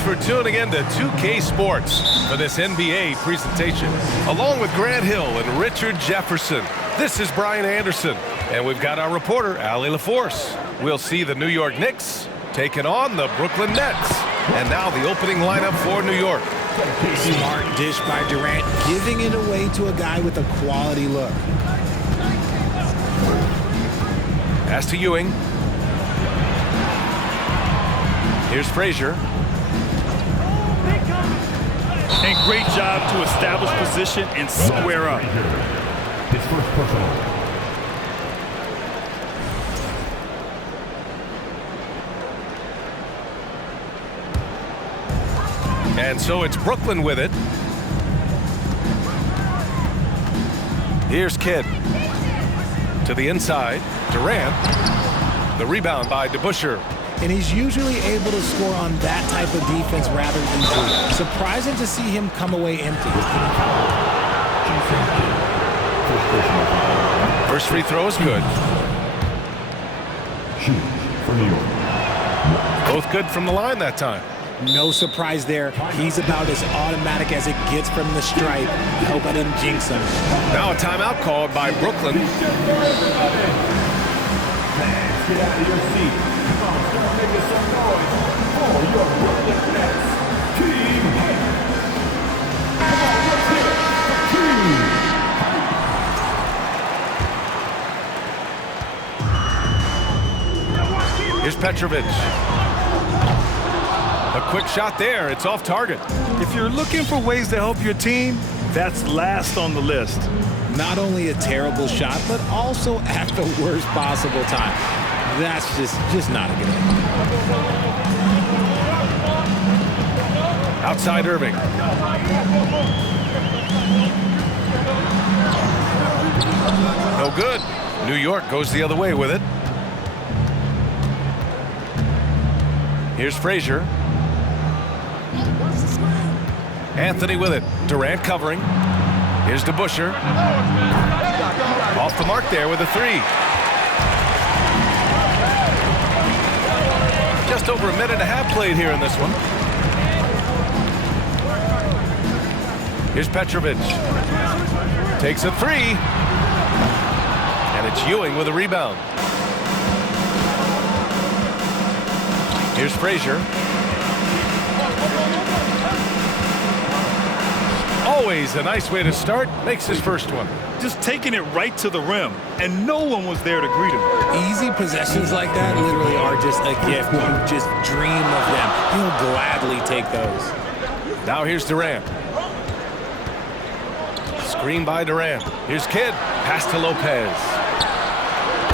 Thanks for tuning in to 2K Sports for this NBA presentation. Along with Grant Hill and Richard Jefferson, this is Brian Anderson, and we've got our reporter, Allie LaForce. We'll see the New York Knicks taking on the Brooklyn Nets. And now the opening lineup for New York. Smart dish by Durant, giving it away to a guy with a quality look. Pass to Ewing. Here's Frazier. And great job to establish position and square up. His first personal. And so it's Brooklyn with it. Here's Kidd. To the inside. Durant. The rebound by DeBusschere. And he's usually able to score on that type of defense rather easily. Surprising to see him come away empty. First free throw is good. For New York. Both good from the line that time. No surprise there. He's about as automatic as it gets from the stripe. Hope I didn't jinx him. Now a timeout called by Brooklyn. Get out of your seat. Start making some noise for your Brooklyn Nets team. Come on, let's hear it. Team. Here's Petrovic. A quick shot there. It's off target. If you're looking for ways to help your team, that's last on the list. Not only a terrible shot, but also at the worst possible time. That's just not a good idea. Outside Irving. No good. New York goes the other way with it. Here's Frazier. Anthony with it. Durant covering. Here's DeBusschere. Off the mark there with a three. Just over a minute and a half played here in this one. Here's Petrovic. Takes a three. And it's Ewing with a rebound. Here's Frazier. Always a nice way to start. Makes his first one. Just taking it right to the rim, and no one was there to greet him. Easy possessions like that literally are just a gift. You just dream of them. He'll gladly take those. Now here's Durant. Screen by Durant. Here's Kidd. Pass to Lopez.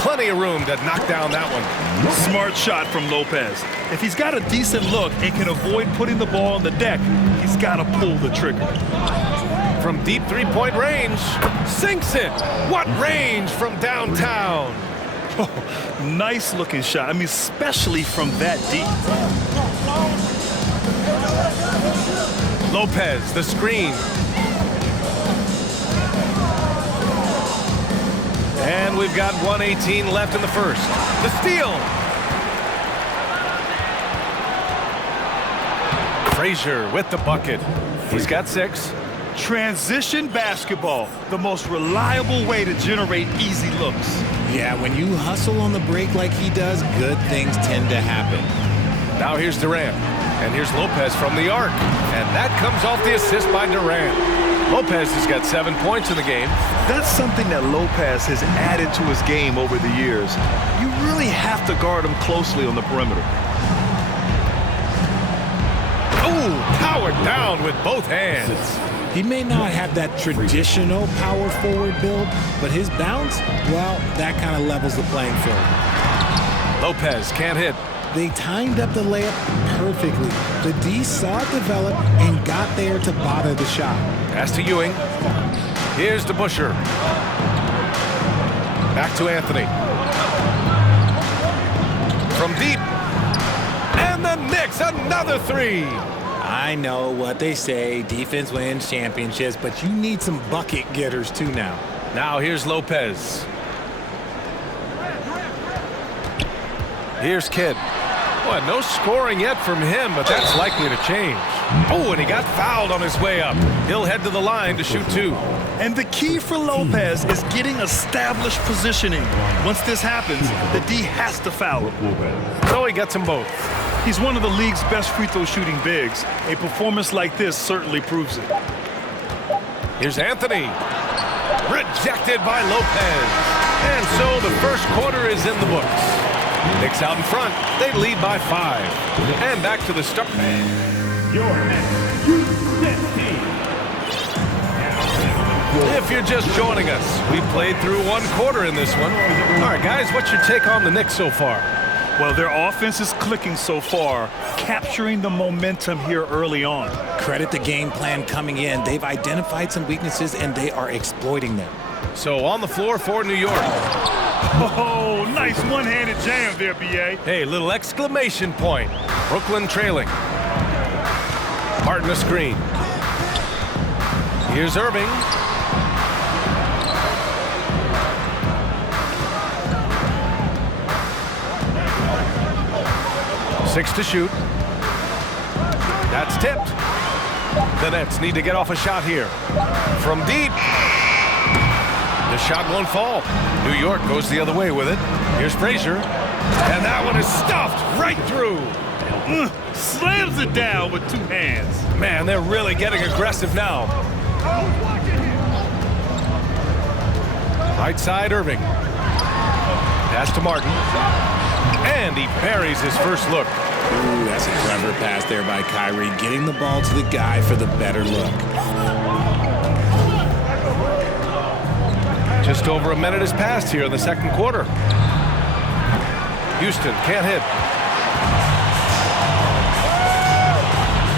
Plenty of room to knock down that one. Smart shot from Lopez. If he's got a decent look and can avoid putting the ball on the deck, he's got to pull the trigger. From deep three-point range, sinks it. What range from downtown? Oh, nice looking shot. I mean, especially from that deep. Lopez, the screen. And we've got 1:18 left in the first. The steal. Frazier with the bucket. He's got 6. Transition basketball, the most reliable way to generate easy looks. Yeah, when you hustle on the break like he does, good things tend to happen. Now here's Durant. And here's Lopez from the arc. And that comes off the assist by Durant. Lopez has got 7 points in the game. That's something that Lopez has added to his game over the years. You really have to guard him closely on the perimeter. Oh, powered down with both hands. He may not have that traditional power forward build, but his bounce, well, that kind of levels the playing field. Lopez can't hit. They timed up the layup perfectly. The D saw it develop and got there to bother the shot. Pass to Ewing. Here's DeBusschere. Back to Anthony. From deep. And the Knicks, another three. I know what they say, defense wins championships, but you need some bucket getters too now. Now here's Lopez. Here's Kidd. Well, no scoring yet from him, but that's likely to change. Oh, and he got fouled on his way up. He'll head to the line to shoot 2. And the key for Lopez is getting established positioning. Once this happens, the D has to foul him. So he gets them both. He's one of the league's best free throw shooting bigs. A performance like this certainly proves it. Here's Anthony. Rejected by Lopez. And so the first quarter is in the books. Knicks out in front. They lead by 5. And back to the start. Your next Houston team. If you're just joining us, we played through one quarter in this one. All right, guys, what's your take on the Knicks so far? Well, their offense is clicking so far, capturing the momentum here early on. Credit the game plan coming in. They've identified some weaknesses, and they are exploiting them. So on the floor for New York. Oh, nice one-handed jam there, B.A. Hey, little exclamation point. Brooklyn trailing. Martin a screen. Here's Irving. Six to shoot. That's tipped. The Nets need to get off a shot here. From deep. The shot won't fall. New York goes the other way with it. Here's Frazier. And that one is stuffed right through. Slams it down with 2 hands. Man, they're really getting aggressive now. Right side, Irving. Pass to Martin. And he buries his first look. Ooh, that's a clever pass there by Kyrie, getting the ball to the guy for the better look. Just over a minute has passed here in the second quarter. Houston can't hit.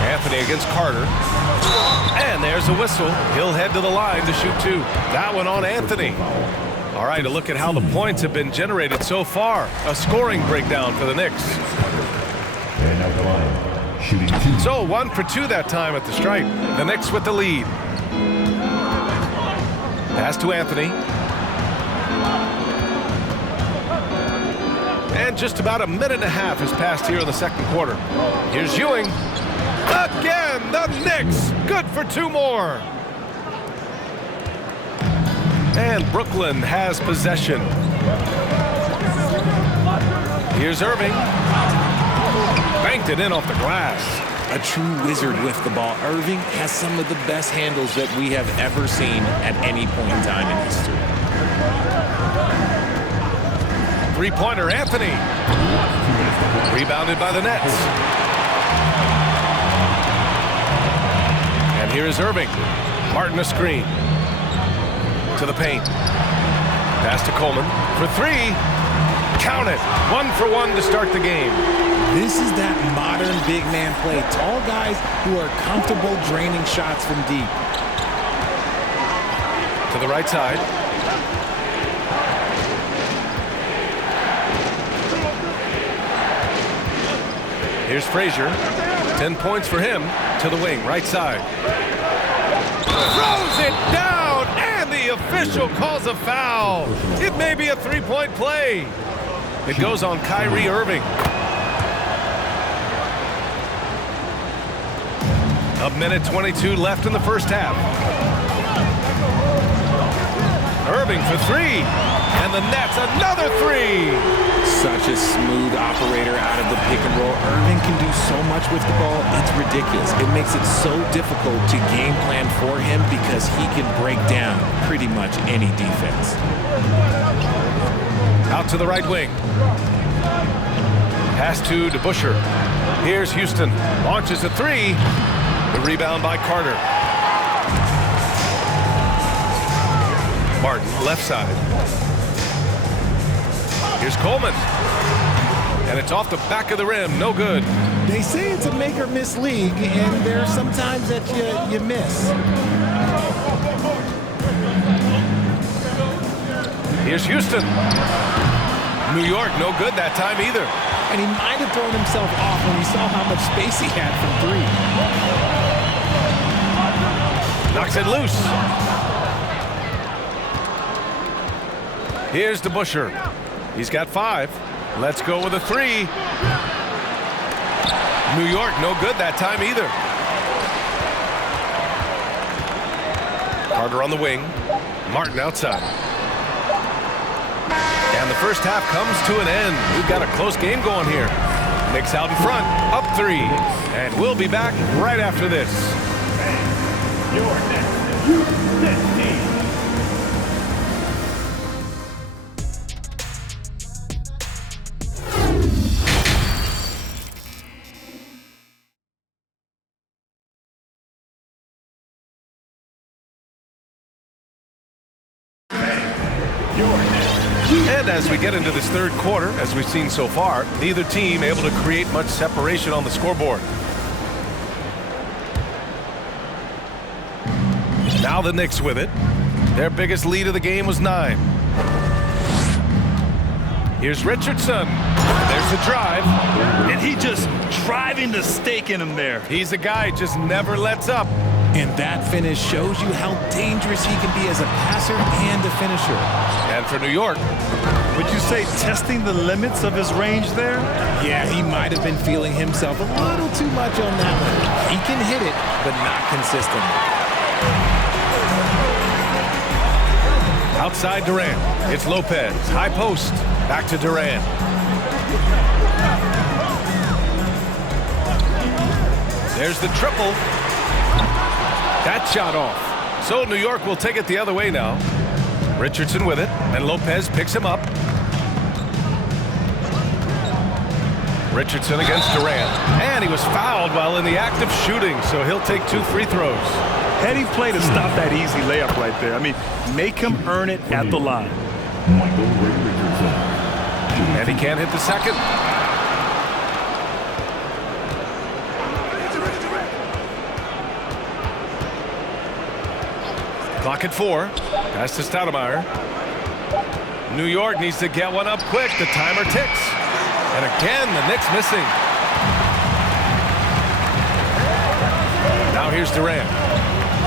Anthony against Carter. And there's a whistle. He'll head to the line to shoot 2. That one on Anthony. All right, a look at how the points have been generated so far. A scoring breakdown for the Knicks. And at the line, shooting 2. So 1 for 2 that time at the stripe. The Knicks with the lead. Pass to Anthony. And just about a minute and a half has passed here in the second quarter. Here's Ewing. Again, the Knicks. Good for 2 more. And Brooklyn has possession. Here's Irving. Banked it in off the glass. A true wizard with the ball. Irving has some of the best handles that we have ever seen at any point in time in history. Three-pointer, Anthony. Rebounded by the Nets. And here is Irving. Martin a screen. To the paint. Pass to Coleman for 3. Count it. 1 for 1 to start the game. This is that modern big man play. Tall guys who are comfortable draining shots from deep. To the right side. Here's Frazier. 10 points for him. To the wing, right side. Throws it down, and the official calls a foul. It may be a 3-point play. It goes on Kyrie Irving. A minute 22 left in the first half. Irving for 3. And the Nets, another 3. Such a smooth operator out of the pick and roll. Irving can do so much with the ball. It's ridiculous. It makes it so difficult to game plan for him because he can break down pretty much any defense. Out to the right wing. Pass to DeBusschere. Here's Houston. Launches a 3. The rebound by Carter. Martin, left side. Here's Coleman. And it's off the back of the rim. No good. They say it's a make or miss league, and there are some times that you miss. Here's Houston. New York, no good that time either. And he might have thrown himself off when he saw how much space he had from 3. Knocks it loose. Here's DeBusschere. He's got 5. Let's go with a 3. New York, no good that time either. Carter on the wing. Martin outside. And the first half comes to an end. We've got a close game going here. Knicks out in front, up 3. And we'll be back right after this. Your next team. And as we get into this third quarter, as we've seen so far, neither team able to create much separation on the scoreboard. Now the Knicks with it. Their biggest lead of the game was 9. Here's Richardson. There's the drive. And he just driving the stake in him there. He's a guy just never lets up. And that finish shows you how dangerous he can be as a passer and a finisher. And for New York, would you say testing the limits of his range there? Yeah, he might have been feeling himself a little too much on that one. He can hit it, but not consistently. outside Durant. It's Lopez. High post. Back to Durant. There's the triple. That shot off. So New York will take it the other way now. Richardson with it, and Lopez picks him up. Richardson against Durant, and he was fouled while in the act of shooting, so he'll take 2 free throws. Heady play to stop that easy layup right there. I mean, make him earn it at the line. And he can't hit the second. Clock at 4. Pass to Stoudemire. New York needs to get one up quick. The timer ticks. And again, the Knicks missing. Now here's Durant.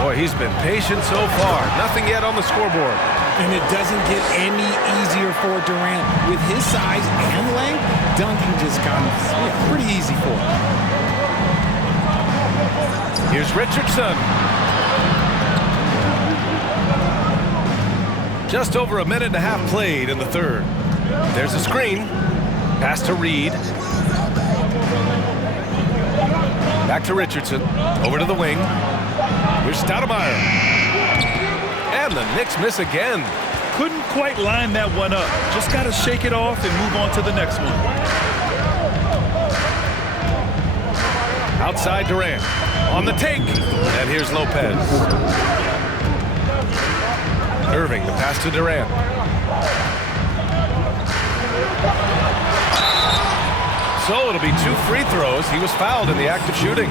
Boy, he's been patient so far. Nothing yet on the scoreboard. And it doesn't get any easier for Durant. With his size and length, dunking just comes pretty easy for him. Here's Richardson. Just over a minute and a half played in the third. There's a screen. Pass to Reed. Back to Richardson. Over to the wing. Here's Stoudemire. And the Knicks miss again. Couldn't quite line that one up. Just got to shake it off and move on to the next one. Outside Durant. On the take. And here's Lopez. Irving, the pass to Durant. So it'll be 2 free throws. He was fouled in the act of shooting.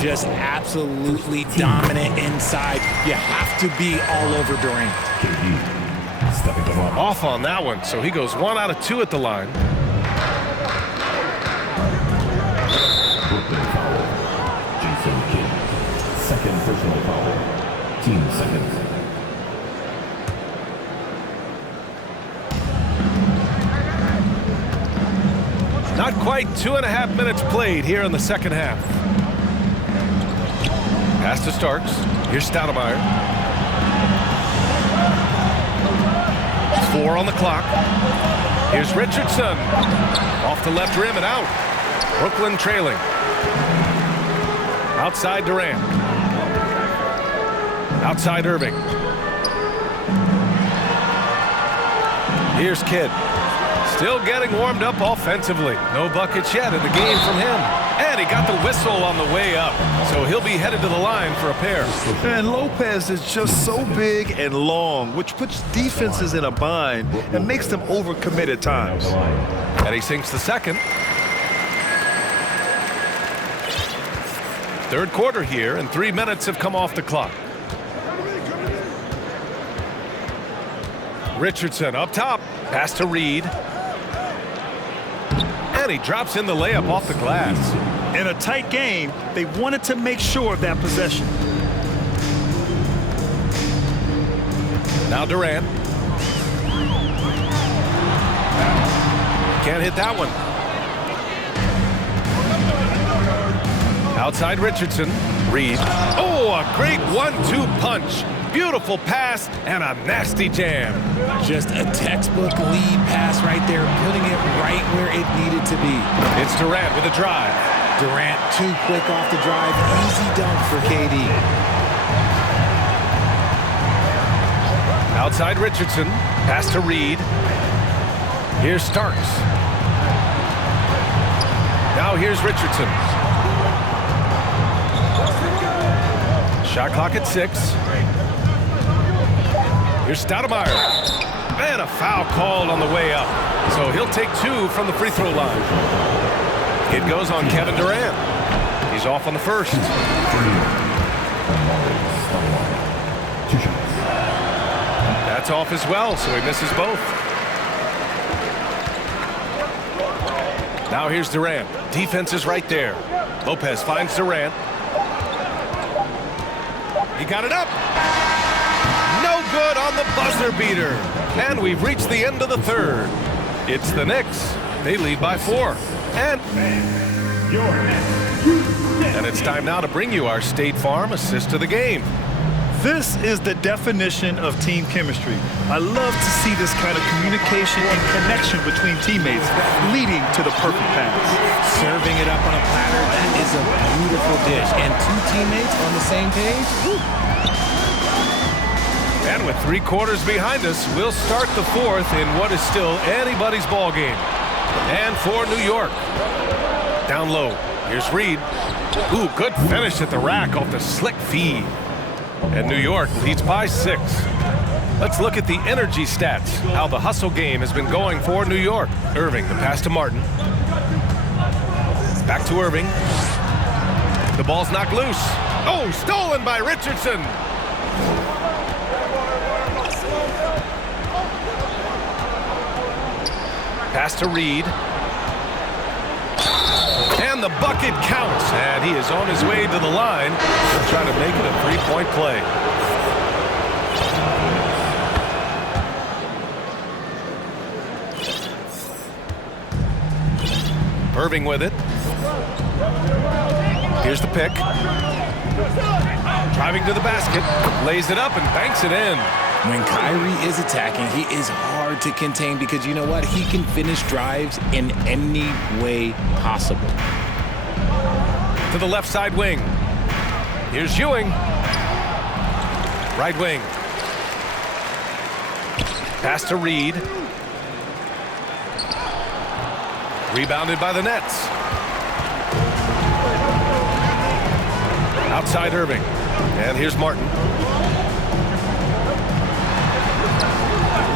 Just absolutely dominant inside. You have to be all over Durant. Off on that one, so he goes 1 out of 2 at the line. Second personal foul. Team seconds. Not quite 2.5 minutes played here in the second half. Pass to Starks. Here's Stoudemire. 4 on the clock. Here's Richardson. Off the left rim and out. Brooklyn trailing. Outside Durant. Outside Irving. Here's Kidd. Still getting warmed up offensively. No buckets yet in the game from him. And he got the whistle on the way up. So he'll be headed to the line for a pair. And Lopez is just so big and long, which puts defenses in a bind and makes them overcommit at times. And he sinks the second. Third quarter here, and 3 minutes have come off the clock. Richardson up top. Pass to Reed. And he drops in the layup off the glass. In a tight game, they wanted to make sure of that possession. Now Durant. Can't hit that one. Outside Richardson. Reed. Oh, a great 1-2 punch. Beautiful pass and a nasty jam. Just a textbook lead pass right there, putting it right where it needed to be. It's Durant with a drive. Durant too quick off the drive. Easy dunk for KD. Outside Richardson. Pass to Reed. Here's Starks. Now here's Richardson. Shot clock at 6. Here's Stoudemire. And a foul called on the way up. So he'll take 2 from the free throw line. It goes on Kevin Durant. He's off on the first. That's off as well, so he misses both. Now here's Durant. Defense is right there. Lopez finds Durant. He got it up. No good on the buzzer beater. And we've reached the end of the third. It's the Knicks. They lead by 4. And it's time now to bring you our State Farm assist of the game. This is the definition of team chemistry. I love to see this kind of communication and connection between teammates leading to the perfect pass. Serving it up on a platter, that is a beautiful dish. And 2 teammates on the same page. Woo. And with 3 quarters behind us, we'll start the 4th in what is still anybody's ball game. And for New York. Down low. Here's Reed. Ooh, good finish at the rack off the slick feed. And New York leads by 6. Let's look at the energy stats, how the hustle game has been going for New York. Irving, the pass to Martin. Back to Irving. The ball's knocked loose. Oh, stolen by Richardson. Pass to Reed. And the bucket counts. And he is on his way to the line. He'll try to make it a 3-point play. Irving with it. Here's the pick. Driving to the basket. Lays it up and banks it in. When Kyrie is attacking, he is hard to contain because you know what? He can finish drives in any way possible. To the left side wing. Here's Ewing. Right wing. Pass to Reed. Rebounded by the Nets. Outside Irving. And here's Martin.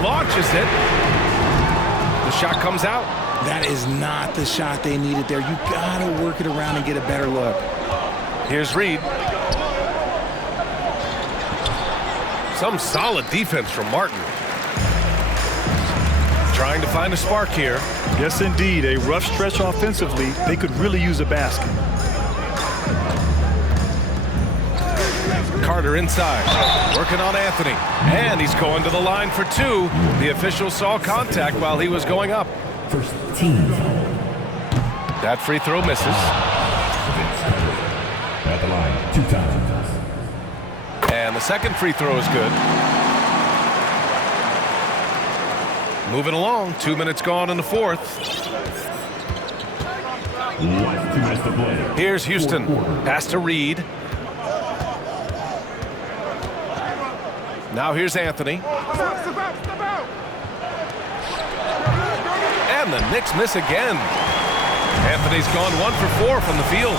Launches it. The shot comes out. That is not the shot they needed there. You gotta work it around and get a better look. Here's Reed. Some solid defense from Martin. Trying to find a spark here. Yes, indeed. A rough stretch offensively. They could really use a basket. Carter inside. Working on Anthony. And he's going to the line for 2. The official saw contact while he was going up. First team. That free throw misses. At the line 2 times. And the second free throw is good. Moving along. 2 minutes gone in the 4th. 2 minutes to play. Here's Houston. Pass to Reed. Now here's Anthony. And the Knicks miss again. Anthony's gone 1 for 4 from the field.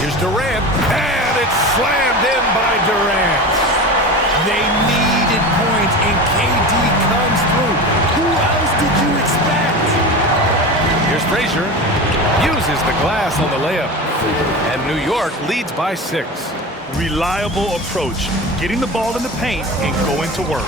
Here's Durant. And it's slammed in by Durant. They needed points, and KD comes through. Who else did you expect? Here's Frazier. Uses the glass on the layup. And New York leads by 6. Reliable approach. Getting the ball in the paint and going to work.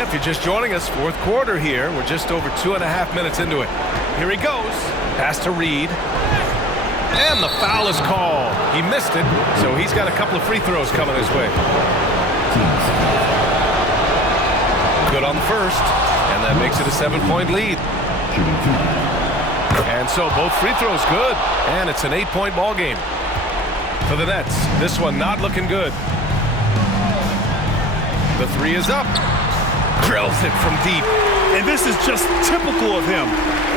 If you're just joining us, 4th quarter here. We're just over 2.5 minutes into it. Here he goes. Pass to Reed. And the foul is called. He missed it, so he's got a couple of free throws coming his way. Good on the first, and that makes it a 7-point lead. And so both free throws good, and it's an 8-point ball game for the Nets. This one not looking good. The three is up. Drills it from deep. And this is just typical of him,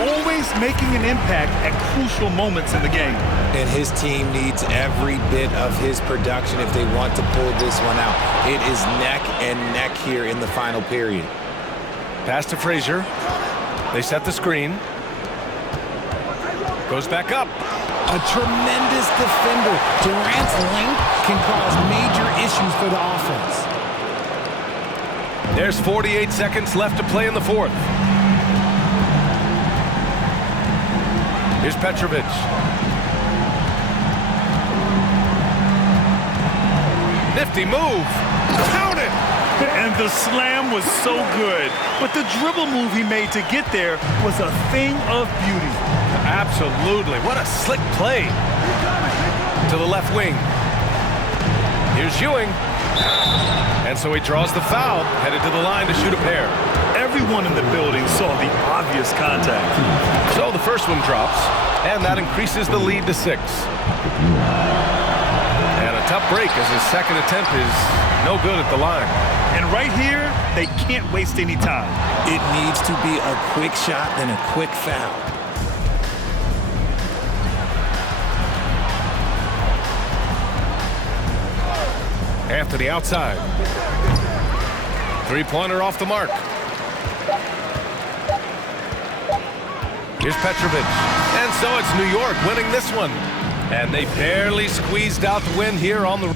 always making an impact at crucial moments in the game. And his team needs every bit of his production if they want to pull this one out. It is neck and neck here in the final period. Pass to Frazier. They set the screen. Goes back up. A tremendous defender. Durant's length can cause major issues for the offense. There's 48 seconds left to play in the fourth. Here's Petrovic. Nifty move. Count it! And the slam was so good. But the dribble move he made to get there was a thing of beauty. Absolutely. What a slick play. To the left wing. Here's Ewing. And so he draws the foul, headed to the line to shoot a pair. Everyone in the building saw the obvious contact. So the first one drops, and that increases the lead to 6. And a tough break as his second attempt is no good at the line. And right here, they can't waste any time. It needs to be a quick shot and a quick foul. Anthony outside. Three-pointer off the mark. Here's Petrovic. And so it's New York winning this one. And they barely squeezed out the win here on the...